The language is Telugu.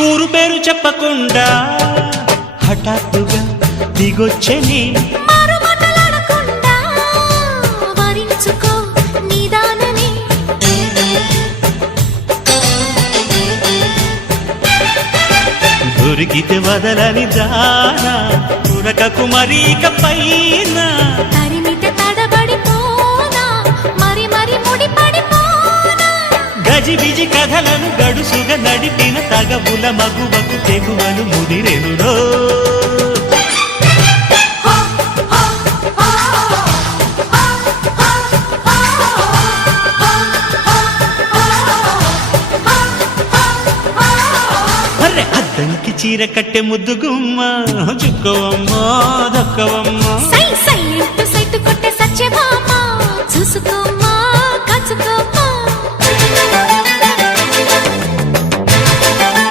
ఊరు పేరు చెప్పకుండా హఠాత్తుగా దిగొచ్చని దొరికితే వదలని దానా ఉరకకు మరీక పైన తరిమితే తడబడిపోనా మరి మరి ముడిపడిపోనా గజిబిజి కథలను గడుసుగా నడిపిన తగవుల మగువకు తెగువలు ముదిరెనురో అద్దంకి చీర కట్టె ముద్దుగుమ్మ చుక్కవమ్మా దక్కవమ్మా సై సై అంటూ సైటు కొట్టే సత్యభామ చూసుకోమ్మా